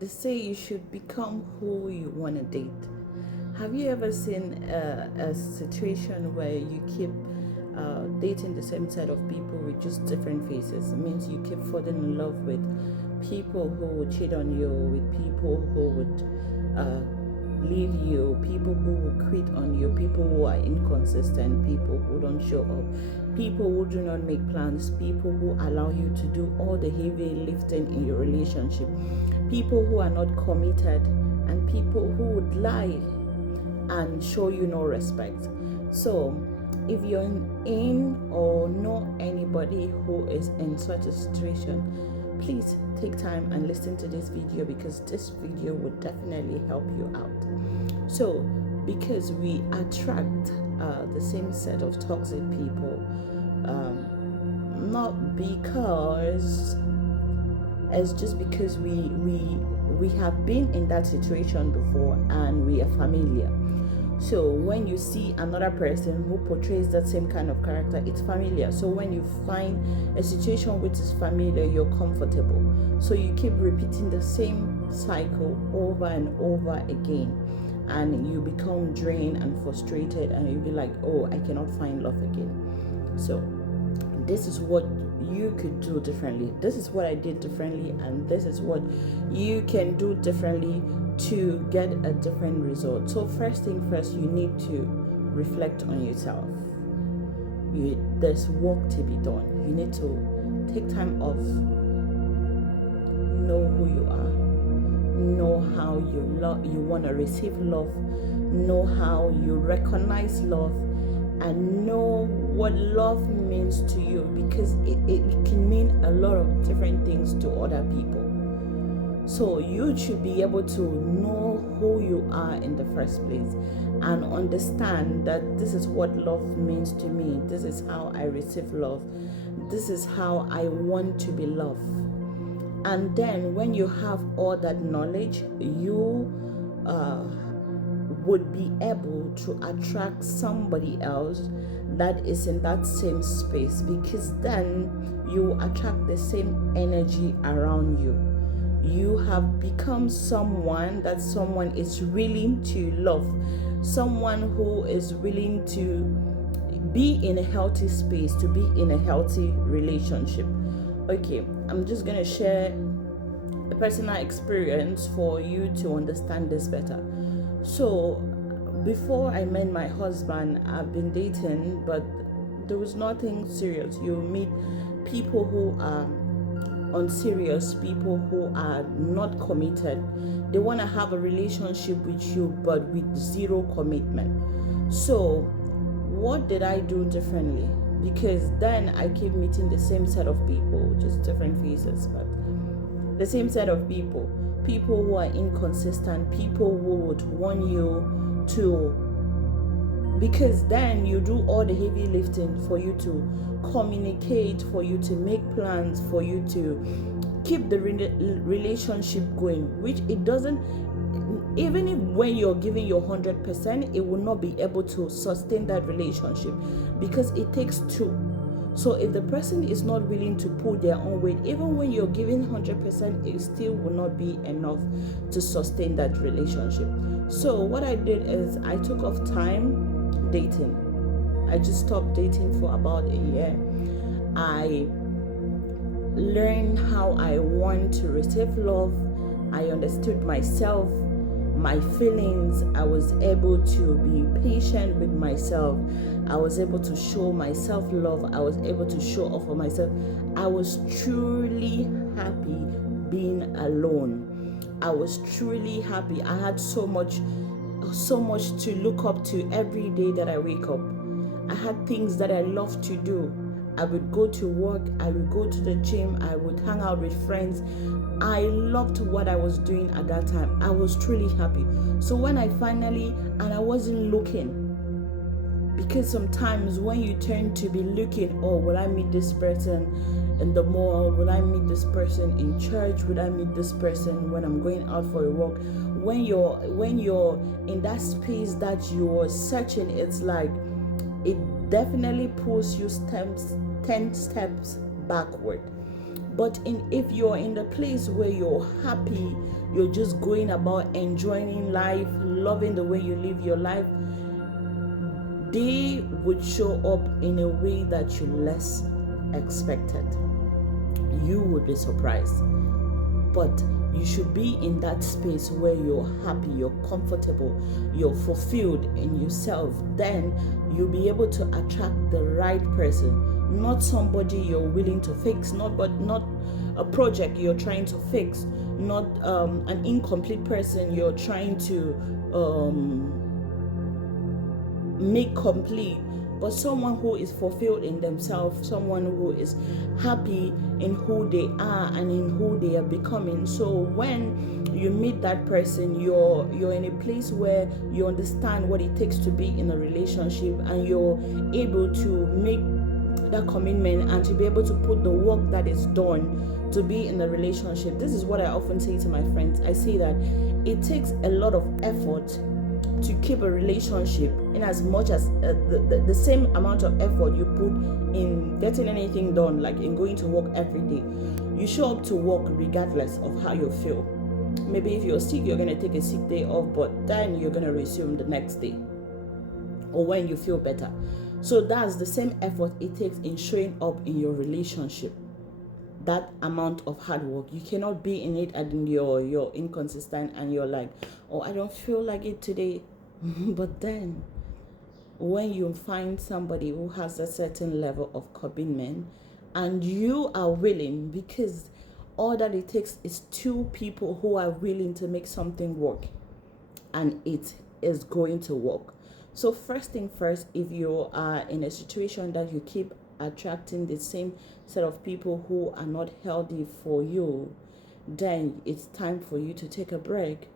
They say you should become who you want to date. Have you ever seen a situation where you keep dating the same set of people with just different faces? It means you keep falling in love with people who would cheat on you, with people who would leave you, people who will quit on you, people who are inconsistent, people who don't show up, people who do not make plans, people who allow you to do all the heavy lifting in your relationship, people who are not committed, and people who would lie and show you no respect. So, if you're in or know anybody who is in such a situation, please take time and listen to this video, because this video would definitely help you out. So, because we attract the same set of toxic people, not because it's just because we have been in that situation before and we are familiar. So when you see another person who portrays that same kind of character, it's familiar. So when you find a situation which is familiar, you're comfortable. So you keep repeating the same cycle over and over again, and you become drained and frustrated, and you'll be like, oh, I cannot find love again. So this is what you could do differently. This is what I did differently, and this is what you can do differently to get a different result. So first thing first, you need to reflect on yourself. There's work to be done. You need to take time off, know who you are, know how you want to receive love, know how you recognize love, and know what love means to you, because it can mean a lot of different things to other people. So you should be able to know who you are in the first place and understand that this is what love means to me. This is how I receive love. This is how I want to be loved. And then when you have all that knowledge, you would be able to attract somebody else that is in that same space, because then you attract the same energy around you. You have become someone that someone is willing to love, someone who is willing to be in a healthy space, to be in a healthy relationship. Okay, I'm just gonna share a personal experience for you to understand this better. So before I met my husband, I've been dating, but there was nothing serious. You meet people who are unserious, people who are not committed. They want to have a relationship with you, but with zero commitment. So what did I do differently? Because then I keep meeting the same set of people, just different faces, but the same set of people who are inconsistent, people who would want you to, because then you do all the heavy lifting for you to communicate, for you to make plans, for you to keep the relationship going, which it doesn't. Even if when you're giving your 100%, it will not be able to sustain that relationship, because it takes two. So if the person is not willing to pull their own weight, even when you're giving 100%, it still will not be enough to sustain that relationship. So what I did is I took off time dating. I just stopped dating for about a year. I learned how I want to receive love. I understood myself, my feelings. I was able to be patient with myself. I was able to show myself love. I was able to show off for myself. I was truly happy being alone. I was truly happy. I had so much to look up to every day that I wake up. I had things that I love to do. I would go to work, I would go to the gym, I would hang out with friends. I loved what I was doing at that time. I was truly happy. So when I I wasn't looking, because sometimes when you turn to be looking, oh, will I meet this person in the mall? Will I meet this person in church? Will I meet this person when I'm going out for a walk? When you're in that space that you're searching, it's like it definitely pulls you 10 steps backward. But if you're in the place where you're happy, you're just going about enjoying life, loving the way you live your life, they would show up in a way that you less expected. You would be surprised. But you should be in that space where you're happy, you're comfortable, you're fulfilled in yourself. Then you'll be able to attract the right person, not somebody you're willing to fix, not a project you're trying to fix, not an incomplete person you're trying to make complete, but someone who is fulfilled in themselves, someone who is happy in who they are and in who they are becoming. So when you meet that person, you're in a place where you understand what it takes to be in a relationship, and you're able to make that commitment and to be able to put the work that is done to be in a relationship. This is what I often say to my friends. I say that it takes a lot of effort to keep a relationship, in as much as the same amount of effort you put in getting anything done, like in going to work every day. You show up to work regardless of how you feel. Maybe if you're sick, you're going to take a sick day off, but then you're going to resume the next day or when you feel better. So that's the same effort it takes in showing up in your relationship. That amount of hard work, you cannot be in it and you're inconsistent and you're like, oh, I don't feel like it today. But then when you find somebody who has a certain level of commitment and you are willing, because all that it takes is two people who are willing to make something work, and it is going to work. So first thing first, if you are in a situation that you keep attracting the same set of people who are not healthy for you, then it's time for you to take a break,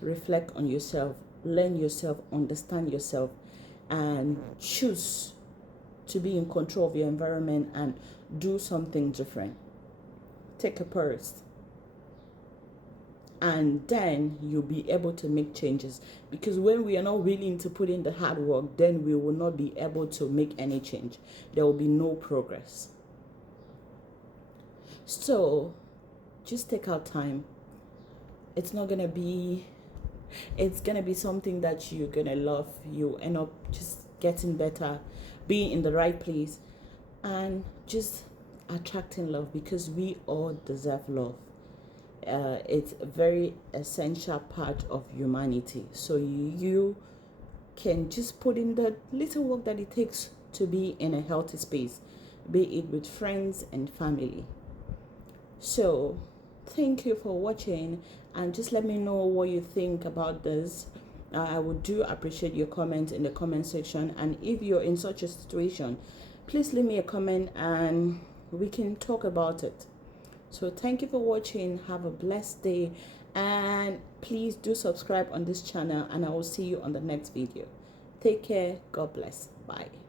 reflect on yourself, learn yourself, understand yourself, and choose to be in control of your environment and do something different. Take a pause, and then you'll be able to make changes. Because when we are not willing to put in the hard work, then we will not be able to make any change. There will be no progress. So just take out time. It's gonna be something that you're gonna love. You end up just getting better, being in the right place, and just attracting love, because we all deserve love. It's a very essential part of humanity. So you can just put in the little work that it takes to be in a healthy space, be it with friends and family. So thank you for watching, and just let me know what you think about this. I would do appreciate your comment in the comment section, and if you're in such a situation, please leave me a comment and we can talk about it. So thank you for watching. Have a blessed day, and please do subscribe on this channel, and I will see you on the next video. Take care. God bless. Bye.